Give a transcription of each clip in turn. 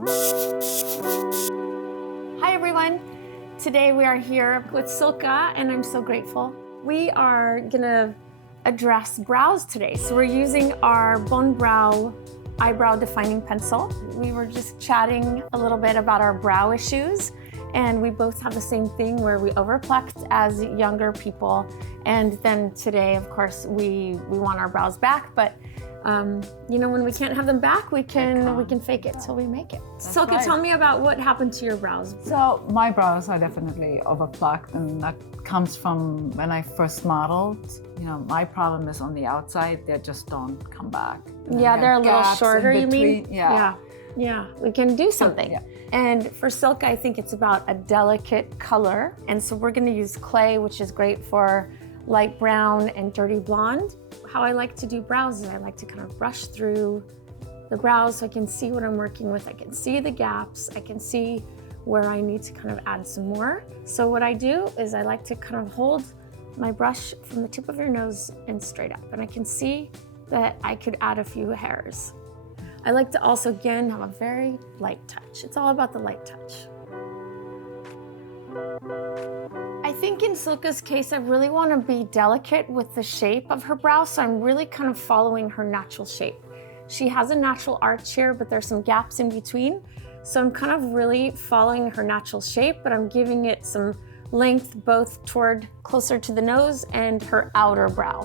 Hi everyone! Today we are here with Silke and I'm so grateful. We are gonna address brows today. So we're using our BONNE Brow eyebrow defining pencil. We were just chatting a little bit about our brow issues, and we both have the same thing where we overplucked as younger people. And then today, of course, we want our brows back, but you know, when we can't have them back, we can fake it till we make it. Silke, right. tell me about what happened to your brows. So my brows are definitely overplucked, and that comes from when I first modeled. You know, my problem is on the outside, they just don't come back. Yeah, they're a little shorter, you mean? Yeah. Yeah, we can do something. Yeah. And for Silke, I think it's about a delicate color. And so we're gonna use clay, which is great for light brown and dirty blonde. How I like to do brows is I like to kind of brush through the brows so I can see what I'm working with. I can see the gaps. I can see where I need to kind of add some more. So what I do is I like to kind of hold my brush from the tip of your nose and straight up. And I can see that I could add a few hairs. I like to also, again, have a very light touch. It's all about the light touch. I think in Silke's case, I really want to be delicate with the shape of her brow, so I'm really kind of following her natural shape. She has a natural arch here, but there's some gaps in between. So I'm kind of really following her natural shape, but I'm giving it some length both toward closer to the nose and her outer brow.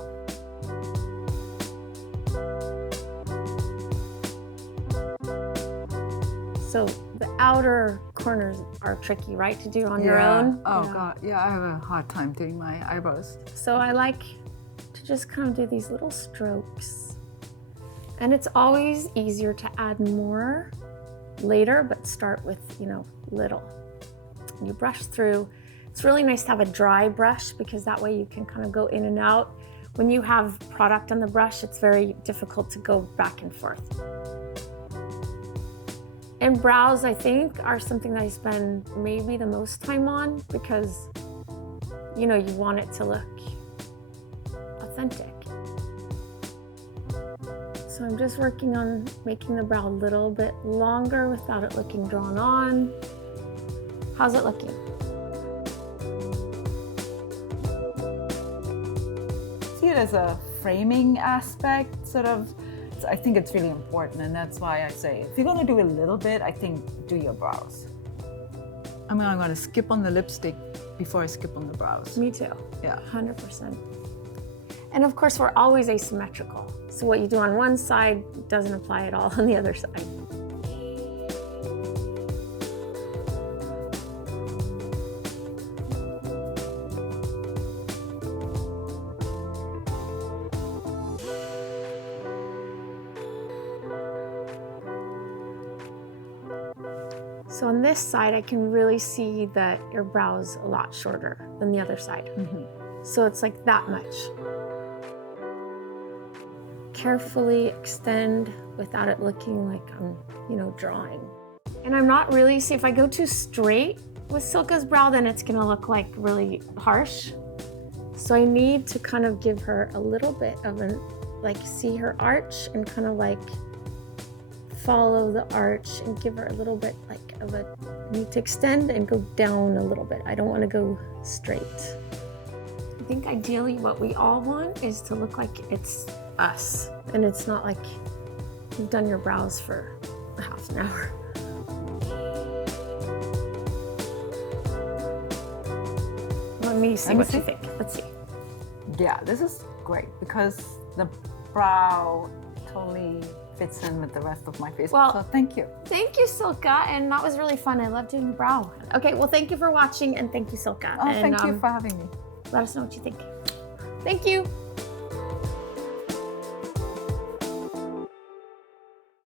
So the outer corners are tricky, right, to do on your own? Oh God, yeah, I have a hard time doing my eyebrows. So I like to just kind of do these little strokes. And it's always easier to add more later, but start with, you know, little. You brush through. It's really nice to have a dry brush because that way you can kind of go in and out. When you have product on the brush, it's very difficult to go back and forth. And brows, I think, are something that I spend maybe the most time on because, you know, you want it to look authentic. So I'm just working on making the brow a little bit longer without it looking drawn on. How's it looking? See it as a framing aspect, sort of. I think it's really important, and that's why I say, if you're gonna do a little bit, I think do your brows. I mean, I'm gonna skip on the lipstick before I skip on the brows. Me too. Yeah. 100%. And of course, we're always asymmetrical. So what you do on one side doesn't apply at all on the other side. So on this side, I can really see that your brow's a lot shorter than the other side. So it's like that much. Carefully extend without it looking like I'm, you know, drawing. And I'm not really, see, if I go too straight with Silke's brow, then it's gonna look like really harsh. So I need to kind of give her a little bit of an, like, see her arch and kind of like follow the arch and give her a little bit like of a, need to extend and go down a little bit. I don't want to go straight. I think ideally what we all want is to look like it's us, and it's not like you've done your brows for half an hour. Let me see what you think. Let's see. Yeah, this is great because the brow totally fits in with the rest of my face. Well, so thank you. Thank you, Silke, and that was really fun. I love doing the brow. Okay, well, thank you for watching, and thank you, Silke. Oh, thank you for having me. Let us know what you think. Thank you.